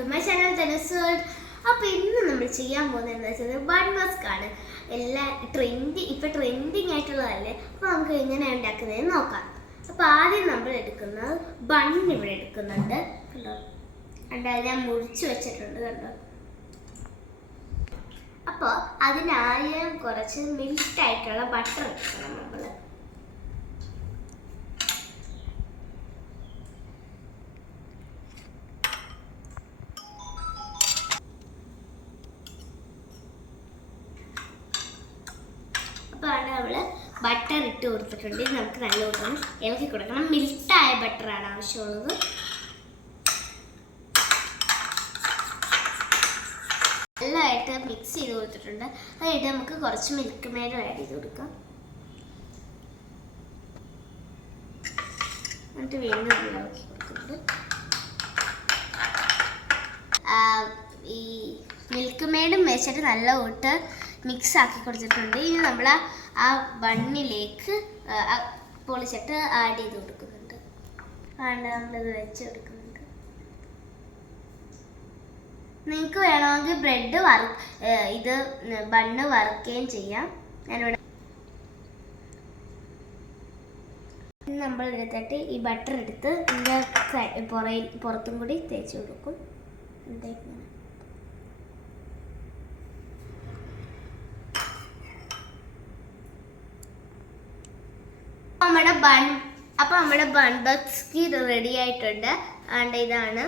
To my channel Tanu's world. അപ്പോൾ ഇന്ന് നമ്മൾ ചെയ്യാൻ പോകുന്നത് എന്താ വെച്ചാൽ ബൺ മസ്ക് ആണ്. ഇപ്പോൾ ട്രെൻഡിങ് ആയിട്ടുള്ളതല്ലേ. അപ്പോൾ നമുക്ക് എങ്ങനെയാണ് ഉണ്ടാക്കുന്നതെന്ന് നോക്കാം. അപ്പോൾ ആദ്യം നമ്മൾ എടുക്കുന്നത് ബൺ ഇവിടെ എടുക്കുന്നുണ്ട്. കണ്ടോ, ഞാൻ മുറിച്ച് വെച്ചിട്ടുണ്ട്. കണ്ടോ. അപ്പോൾ അതിനാദ്യം കുറച്ച് മിൽട്ടായിട്ടുള്ള ബട്ടർ എടുക്കണം നമ്മൾ. അപ്പോൾ നമ്മൾ ബട്ടർ ഇട്ട് കൊടുത്തിട്ടുണ്ട്. നമുക്ക് നല്ലോണം ഇളക്കി കൊടുക്കണം. മിൽട്ടായ ബട്ടറാണ് ആവശ്യമുള്ളത്. നല്ലതായിട്ട് മിക്സ് ചെയ്ത് കൊടുത്തിട്ടുണ്ട്. അതായിട്ട് നമുക്ക് കുറച്ച് മിൽക്ക് മെയ്ഡ് ആഡ് ചെയ്ത് കൊടുക്കാം. എന്നിട്ട് വീണ്ടും ഇളക്കി കൊടുക്കുന്നുണ്ട്. ഈ മിൽക്ക് മെയ്ഡും വെച്ചിട്ട് നല്ല കൂട്ട് മിക്സ് ആക്കി കൊടുത്തിട്ടുണ്ട്. ഇനി നമ്മൾ ആ ബണ്ണിലേക്ക് പൊളിച്ചിട്ട് ആഡ് ചെയ്ത് കൊടുക്കുന്നുണ്ട്. നമ്മളിത് വെച്ച് കൊടുക്കുന്നുണ്ട്. നിങ്ങൾക്ക് വേണമെങ്കിൽ ബ്രെഡ് ഇത് ബണ്ണ് വറുക്കുകയും ചെയ്യാം. ഞാനിവിടെ നമ്മൾ എടുത്തിട്ട് ഈ ബട്ടർ എടുത്ത് ഇതിൻ്റെ പുറത്തും കൂടി തേച്ച് കൊടുക്കും. നമ്മുടെ ബൺ ബസ്കി റെഡി ആയിട്ടുണ്ട്. ഇതാണ്.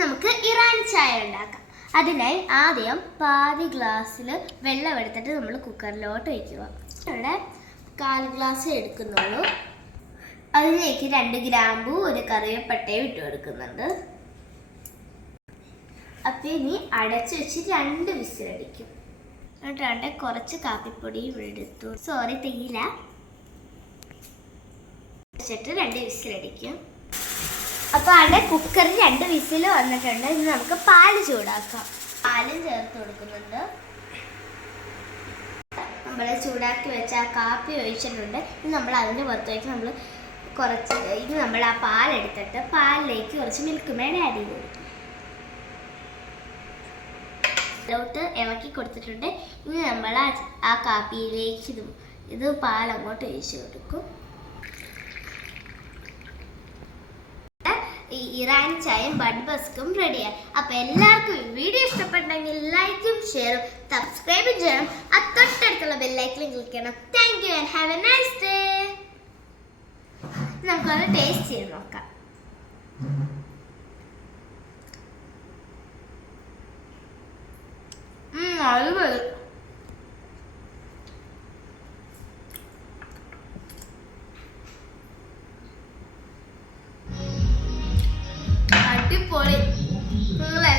നമുക്ക് ഇറാൻ ചായ ഉണ്ടാക്കാം. അതിനായി ആദ്യം പാതി ഗ്ലാസ്സിൽ വെള്ളം എടുത്തിട്ട് നമ്മൾ കുക്കറിലോട്ട് വയ്ക്കുക. ഇവിടെ 1/4 ഗ്ലാസ് എടുക്കുന്നുള്ളൂ. അതിലേക്ക് 2 ഗ്രാമ്പൂ 1 കറിവേപ്പട്ടയും ഇട്ട് കൊടുക്കുന്നുണ്ട്. അപ്പം ഇനി അടച്ചു വെച്ച് 2 വിസിലടിക്കും. എന്നിട്ട് കുറച്ച് കാപ്പിപ്പൊടി ഇവിടെ എടുത്തു. തേയില വെച്ചിട്ട് 2 വിസിലടിക്കും. അപ്പോൾ കുക്കറിൽ 2 വിസിൽ വന്നിട്ടുണ്ട്. ഇനി നമുക്ക് പാല് ചൂടാക്കാം. പാലും ചേർത്ത് കൊടുക്കുന്നുണ്ട്. നമ്മൾ ചൂടാക്കി വെച്ച ആ കാപ്പി ഒഴിച്ചിട്ടുണ്ട്. ഇനി നമ്മൾ അതിൻ്റെ പുറത്തേക്ക് നമ്മൾ ആ പാലെടുത്തിട്ട് പാലിലേക്ക് കുറച്ച് മിൽക്ക് മെയ്ഡ് ആഡ് ചെയ്ത് കൊടുക്കും. അതിലോട്ട് ഇളക്കി കൊടുത്തിട്ടുണ്ട്. ഇനി നമ്മൾ ആ കാപ്പിയിലേക്ക് ഇത് പാലങ്ങോട്ട് ഒഴിച്ച് കൊടുക്കും. ഈ ഇറാൻ ചായയും ബൺ ബസ്കും റെഡിയായി. അപ്പോൾ എല്ലാവർക്കും ഈ വീഡിയോ ഇഷ്ടപ്പെട്ടെങ്കിൽ ലൈക്കും ഷെയറും സബ്സ്ക്രൈബും ചെയ്യണം. തൊട്ടടുത്തുള്ള ബെല്ലൈക്കനും ക്ലിക്ക് ചെയ്യണം. Thank you and have A nice day. നമുക്കൊന്ന് ടേസ്റ്റ് ചെയ്ത് നോക്കാം. അടിപൊളി. അടിപൊളി. നിങ്ങൾ